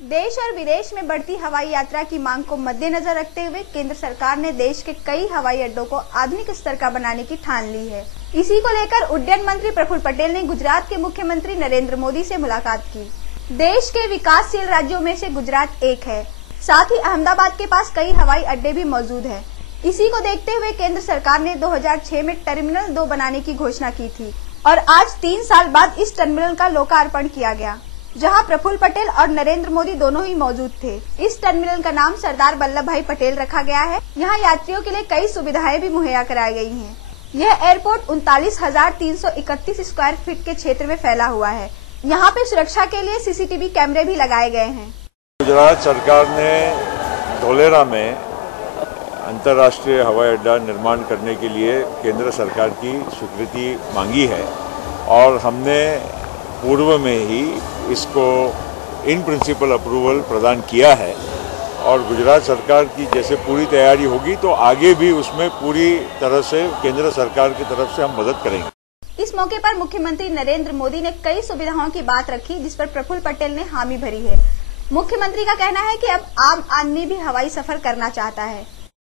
देश और विदेश में बढ़ती हवाई यात्रा की मांग को मद्देनजर रखते हुए केंद्र सरकार ने देश के कई हवाई अड्डों को आधुनिक स्तर का बनाने की ठान ली है। इसी को लेकर उड्डयन मंत्री प्रफुल्ल पटेल ने गुजरात के मुख्यमंत्री नरेंद्र मोदी से मुलाकात की। देश के विकासशील राज्यों में से गुजरात एक है। साथ ही अहमदाबाद के पास कई हवाई अड्डे भी मौजूद है। इसी को देखते हुए केंद्र सरकार ने 2006 में टर्मिनल 2 बनाने की घोषणा की थी और आज 3 साल बाद इस टर्मिनल का लोकार्पण किया गया, जहां प्रफुल्ल पटेल और नरेंद्र मोदी दोनों ही मौजूद थे। इस टर्मिनल का नाम सरदार वल्लभ भाई पटेल रखा गया है। यहां यात्रियों के लिए कई सुविधाएं भी मुहैया कराई गई हैं। यह एयरपोर्ट 39,331 स्क्वायर फीट के क्षेत्र में फैला हुआ है। यहां पे सुरक्षा के लिए सीसीटीवी कैमरे भी लगाए गए हैं। गुजरात सरकार ने धोलेरा में अंतर्राष्ट्रीय हवाई अड्डा निर्माण करने के लिए केंद्र सरकार की स्वीकृति मांगी है और हमने पूर्व में ही इसको इन प्रिंसिपल अप्रूवल प्रदान किया है और गुजरात सरकार की जैसे पूरी तैयारी होगी तो आगे भी उसमें पूरी तरह से केंद्र सरकार की तरफ से हम मदद करेंगे। इस मौके पर मुख्यमंत्री नरेंद्र मोदी ने कई सुविधाओं की बात रखी, जिस पर प्रफुल्ल पटेल ने हामी भरी है। मुख्यमंत्री का कहना है कि अब आम आदमी भी हवाई सफर करना चाहता है।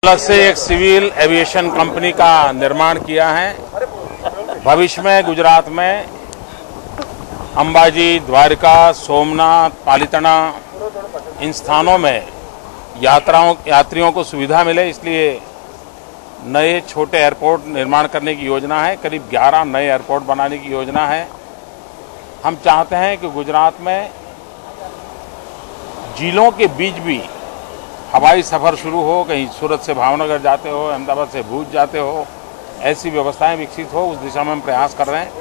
अलग से एक सिविल एविएशन कंपनी का निर्माण किया है। भविष्य में गुजरात में अंबाजी, द्वारका, सोमनाथ, पालिताना इन स्थानों में यात्रियों को सुविधा मिले, इसलिए नए छोटे एयरपोर्ट निर्माण करने की योजना है। करीब 11 नए एयरपोर्ट बनाने की योजना है। हम चाहते हैं कि गुजरात में जिलों के बीच भी हवाई सफ़र शुरू हो। कहीं सूरत से भावनगर जाते हो, अहमदाबाद से भूज जाते हो, ऐसी व्यवस्थाएं विकसित हो, उस दिशा में हम प्रयास कर रहे हैं।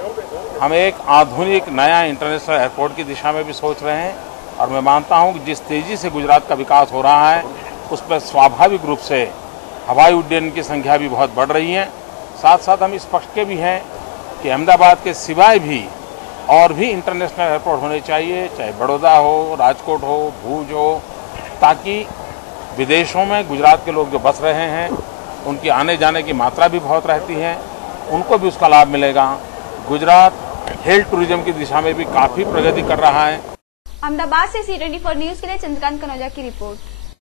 हम एक आधुनिक नया इंटरनेशनल एयरपोर्ट की दिशा में भी सोच रहे हैं और मैं मानता हूं कि जिस तेज़ी से गुजरात का विकास हो रहा है उस पर स्वाभाविक रूप से हवाई उड्डयन की संख्या भी बहुत बढ़ रही है। साथ साथ हम इस पक्ष के भी हैं कि अहमदाबाद के सिवाय भी और भी इंटरनेशनल एयरपोर्ट होने चाहिए, चाहे बड़ौदा हो, राजकोट हो, भूज हो, ताकि विदेशों में गुजरात के लोग जो बस रहे हैं उनकी आने जाने की मात्रा भी बहुत रहती है, उनको भी उसका लाभ मिलेगा। गुजरात हेल्थ टूरिज्म की दिशा में भी काफी प्रगति कर रहा है। अहमदाबाद से C24 न्यूज के लिए चंद्रकांत कनौजा की रिपोर्ट।